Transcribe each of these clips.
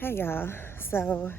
Hey y'all. So,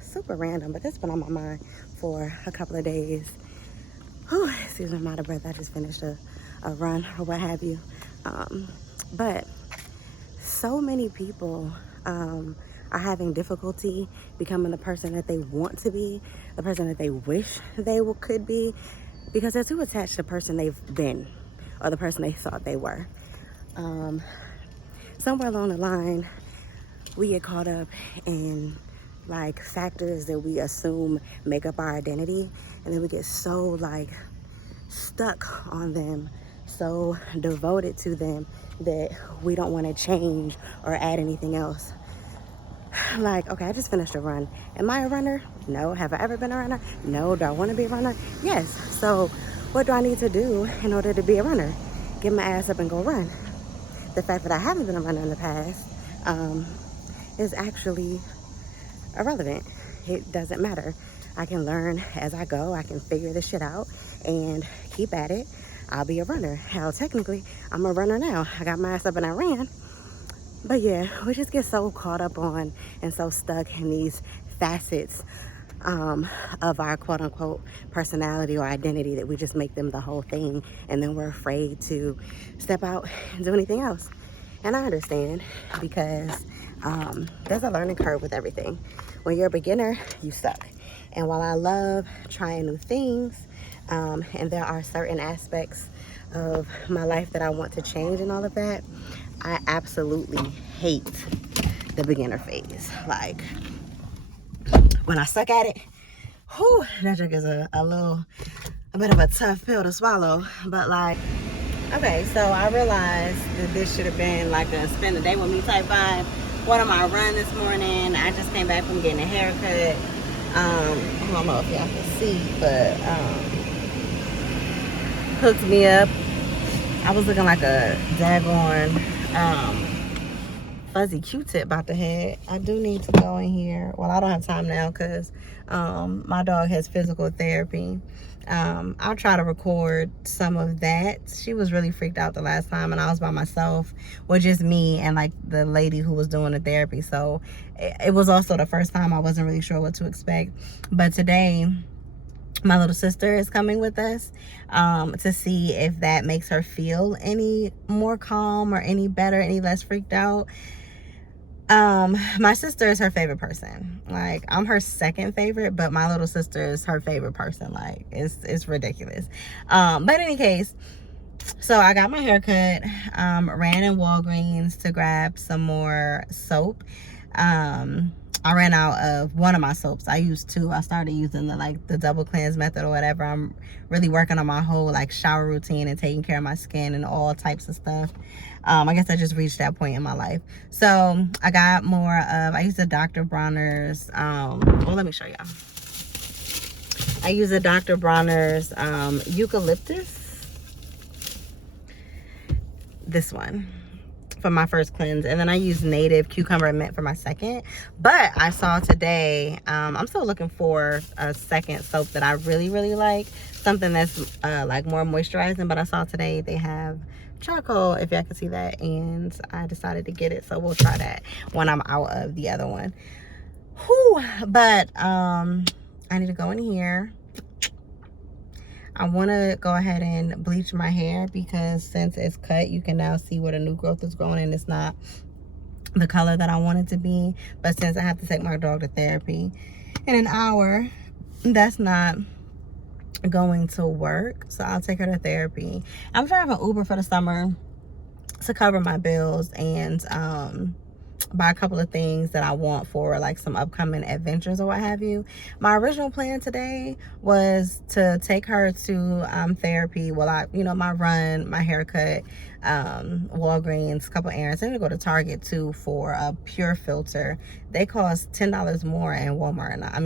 super random, but it's been on my mind for a couple of days. Whew, excuse me, I'm out of breath. I just finished a run or what have you. Um, but so many people are having difficulty becoming the person that they want to be, the person that they wish they could be, because they're too attached to the person they've been or the person they thought they were. Um, Somewhere along the line, we get caught up in like factors that we assume make up our identity, and then we get so like stuck on them, so devoted to them that we don't want to change or add anything else. Like, okay, I just finished a run. Am I a runner? No. Have I ever been a runner? No. Do I want to be a runner? Yes. So what do I need to do in order to be a runner? Get my ass up and go run. The fact that I haven't been a runner in the past is actually irrelevant. It doesn't matter. I can learn as I go. I can figure this shit out and keep at it. I'll be a runner. Hell, technically, I'm a runner now. I got my ass up and I ran. But yeah, we just get so caught up on and so stuck in these facets of our quote unquote personality or identity that we just make them the whole thing, and then we're afraid to step out and do anything else. And I understand, because there's a learning curve with everything. When you're a beginner, you suck. And while I love trying new things, and there are certain aspects of my life that I want to change and all of that, I absolutely hate the beginner phase. Like, when I suck at it, whew, that drink is a bit of a tough pill to swallow. But like, okay, so I realized that this should have been like a spend the day with me type vibe. What am I run this morning? I just came back from getting a haircut. I don't know if y'all can see, but hooked me up. I was looking like a daggone fuzzy Q-tip about the head. I do need to go in here. Well, I don't have time now because my dog has physical therapy. I'll try to record some of that. She was really freaked out the last time, and I was by myself with just me and like the lady who was doing the therapy. So it was also the first time I wasn't really sure what to expect. But today, my little sister is coming with us to see if that makes her feel any more calm or any better, any less freaked out. My sister is her favorite person. Like, I'm her second favorite, but my little sister is her favorite person. Like, it's ridiculous. But in any case, so I got my haircut, ran in Walgreens to grab some more soap. I ran out of one of my soaps. I used two. I started using the double cleanse method or whatever. I'm really working on my whole like shower routine and taking care of my skin and all types of stuff. I guess I just reached that point in my life. So I got more of, I used a Dr. Bronner's, well, let me show y'all. I use a Dr. Bronner's eucalyptus. This one for my first cleanse, and then I use native cucumber and mint for my second. But I saw today, I'm still looking for a second soap that I really like, something that's like more moisturizing. But I saw today they have charcoal, if y'all can see that, and I decided to get it, so we'll try that when I'm out of the other one. Whew. But I need to go in here. I want to go ahead and bleach my hair, because since it's cut, you can now see where the new growth is growing, and it's not the color that I want it to be. But since I have to take my dog to therapy in an hour, that's not going to work. So I'll take her to therapy. I'm driving Uber for the summer to cover my bills and buy a couple of things that I want for like some upcoming adventures or what have you. My original plan today was to take her to therapy. Well, my run, my haircut, Walgreens, a couple errands. I'm gonna go to Target too for a pure filter. They cost $10 more in Walmart. And I'm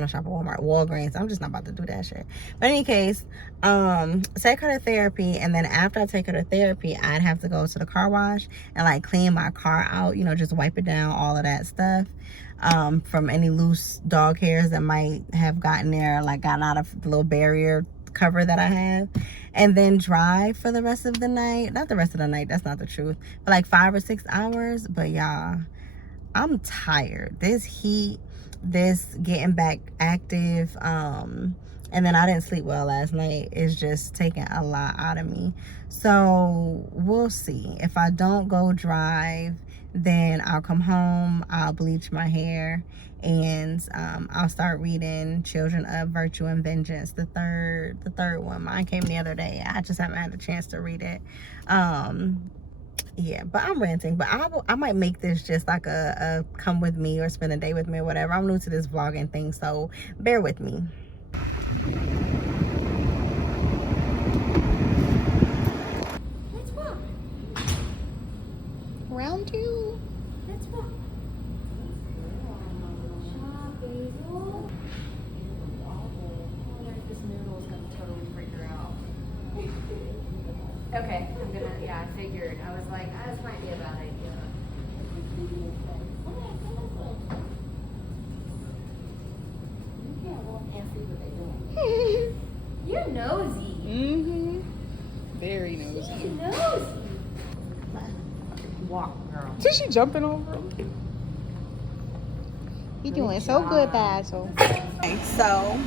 not shopping at Walmart, Walgreens. I'm just not about to do that shit. But in any case, take her to therapy, and then after I take her to therapy, I'd have to go to the car wash and like clean my car out, just wipe it down, all of that stuff, from any loose dog hairs that might have gotten there, like gotten out of the little barrier cover that I have, and then drive for the rest of the night. Not the rest of the night, that's not the truth, but like 5 or 6 hours. But y'all, I'm tired. This heat, this getting back active, and then I didn't sleep well last night. It's just taking a lot out of me. So we'll see. If I don't go drive, then I'll come home, I'll bleach my hair, and I'll start reading Children of Virtue and Vengeance, the third one. Mine came the other day. I just haven't had the chance to read it. Yeah, but I'm ranting. But I might make this just like a come with me or spend a day with me or whatever. I'm new to this vlogging thing, so bear with me. Let's walk. Round two. Let's walk. Shop, Basil. I wonder if this noodle is gonna totally freak her out. Okay, I'm gonna, yeah, I figured. I was like, this might be a bad idea. You can't walk and see what they're doing. You're nosy. Mm-hmm. Very nosy. You're nosy. Walk, girl. Is she jumping over him? You doing so good, Basil. Okay, so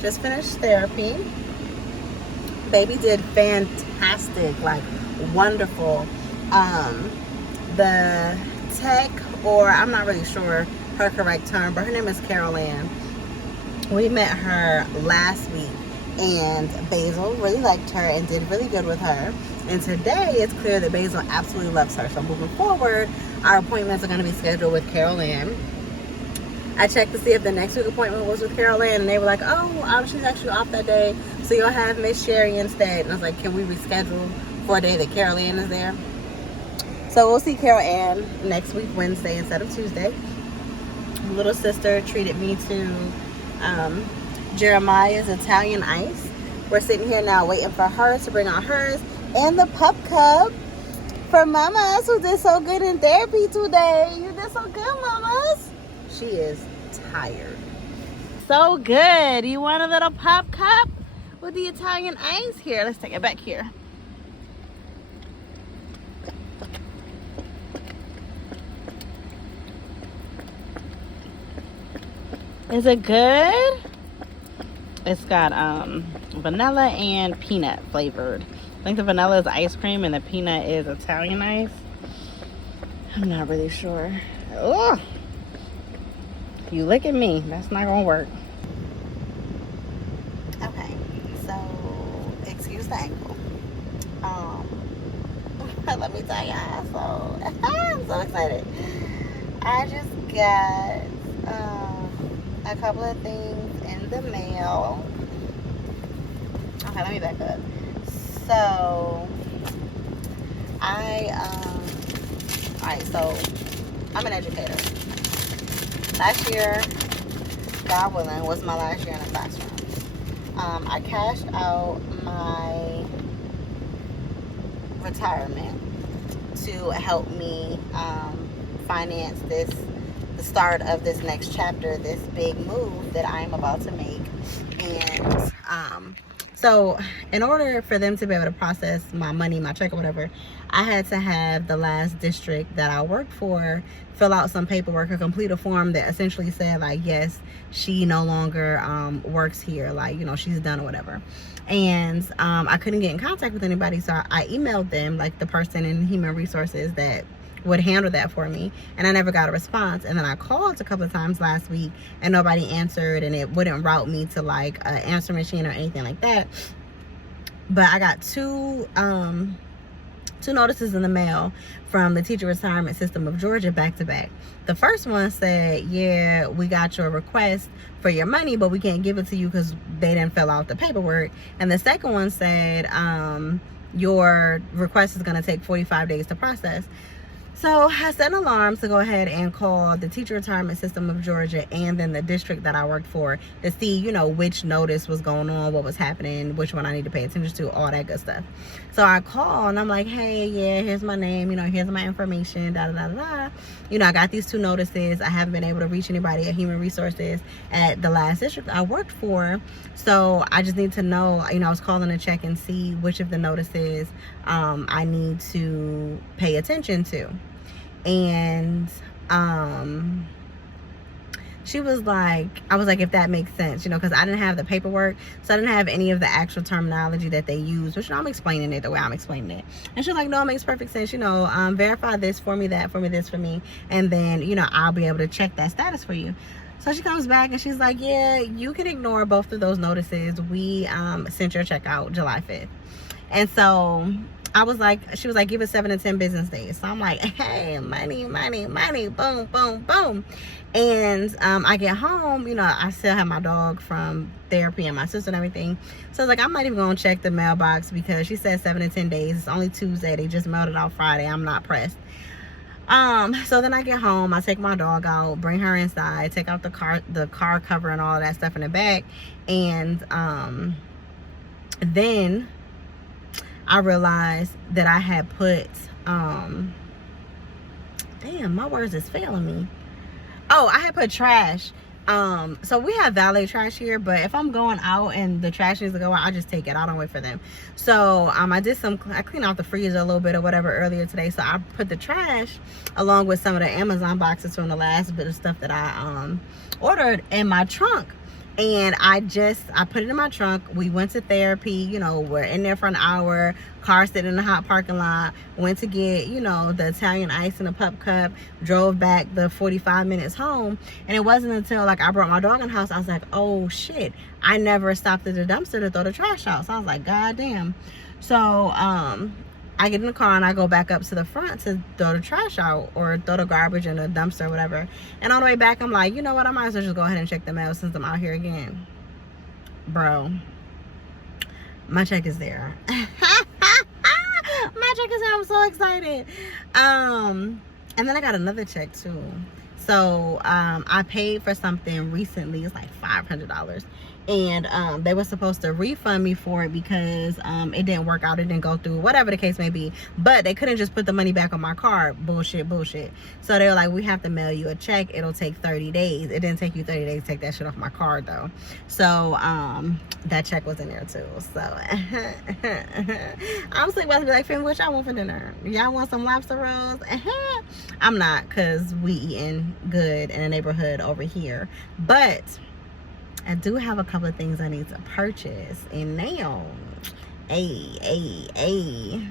just finished therapy. Baby did fantastic, like wonderful. The tech, or I'm not really sure her correct term, but her name is Carol Ann. We met her last week, and Basil really liked her and did really good with her. And today it's clear that Basil absolutely loves her. So moving forward, our appointments are going to be scheduled with Carol Ann. I checked to see if the next week appointment was with Carol Ann, and they were like, oh, she's actually off that day, so you'll have Miss Sherry instead. And I was like, can we reschedule for a day that Carol Ann is there? So we'll see Carol Ann next week, Wednesday, instead of Tuesday. Little sister treated me to Jeremiah's Italian Ice. We're sitting here now waiting for her to bring out hers and the pup cup for mamas who did so good in therapy today. You did so good, mamas. She is tired. So good. You want a little pop cup with the Italian ice? Here, let's take it back here. Is it good? It's got vanilla and peanut flavored. I think the vanilla is ice cream and the peanut is Italian ice. I'm not really sure. Ugh. You look at me, that's not gonna work. Okay, so excuse the ankle. Let me tell y'all, so I'm so excited. I just got a couple of things in the mail. Okay, let me back up. So alright, so I'm an educator. Last year, God willing, was my last year in the classroom. I cashed out my retirement to help me finance the start of this next chapter, this big move that I am about to make. And so in order for them to be able to process my money, my check or whatever, I had to have the last district that I worked for fill out some paperwork or complete a form that essentially said, like, yes, she no longer works here, like, you know, she's done or whatever. And I couldn't get in contact with anybody, so I emailed them, like the person in human resources that would handle that for me, and I never got a response. And then I called a couple of times last week and nobody answered, and it wouldn't route me to like an answer machine or anything like that. But I got two notices in the mail from the Teacher Retirement System of Georgia back to back. The first one said, yeah, we got your request for your money, but we can't give it to you because they didn't fill out the paperwork. And the second one said, your request is going to take 45 days to process. So I set an alarm to go ahead and call the Teacher Retirement System of Georgia and then the district that I worked for to see, you know, which notice was going on, what was happening, which one I need to pay attention to, all that good stuff. So I call and I'm like, hey, yeah, here's my name, you know, here's my information, da da da da. You know, I got these two notices. I haven't been able to reach anybody at Human Resources at the last district I worked for. So I just need to know, you know, I was calling to check and see which of the notices I need to pay attention to. And she was like, I was like, if that makes sense, you know, because I didn't have the paperwork, so I didn't have any of the actual terminology that they use, which, you know, I'm explaining it the way I'm explaining it. And she's like, no, it makes perfect sense, you know, verify this for me, that for me, this for me, and then, you know, I'll be able to check that status for you. So she comes back and she's like, yeah, you can ignore both of those notices. We sent your check out July 5th. And so I was like, she was like, give us 7 to 10 business days. So I'm like, hey, money, money, money, boom, boom, boom. And I get home, you know, I still have my dog from therapy and my sister and everything. So I was like, I'm not even going to check the mailbox because she said 7 to 10 days. It's only Tuesday. They just mailed it out Friday. I'm not pressed. So then I get home, I take my dog out, bring her inside, take out the car cover and all of that stuff in the back. And then I realized that I had put, damn, my words is failing me. Oh, I had put trash. So we have valet trash here, but if I'm going out and the trash needs to go out, I just take it. I don't wait for them. So I cleaned out the freezer a little bit or whatever earlier today. So I put the trash along with some of the Amazon boxes from the last bit of stuff that I ordered in my trunk. And I put it in my trunk. We went to therapy, you know, we're in there for an hour, car sitting in the hot parking lot, went to get, you know, the Italian ice in a pup cup, drove back the 45 minutes home. And it wasn't until like I brought my dog in the house, I was like, oh shit, I never stopped at the dumpster to throw the trash out. So I was like, God damn. So I get in the car and I go back up to the front to throw the trash out or throw the garbage in the dumpster or whatever. And on the way back, I'm like, you know what? I might as well just go ahead and check the mail since I'm out here again. Bro, my check is there. My check is there. I'm so excited. And then I got another check too. So I paid for something recently. It's like $500. And they were supposed to refund me for it because it didn't work out, it didn't go through, whatever the case may be. But they couldn't just put the money back on my card. Bullshit. So they were like, we have to mail you a check. It'll take 30 days. It didn't take you 30 days to take that shit off my card though. So that check was in there too. So I'm still about to be like, Finn, what y'all want for dinner? Y'all want some lobster rolls? I'm not, because we eating good in the neighborhood over here. But I do have a couple of things I need to purchase. And now, hey.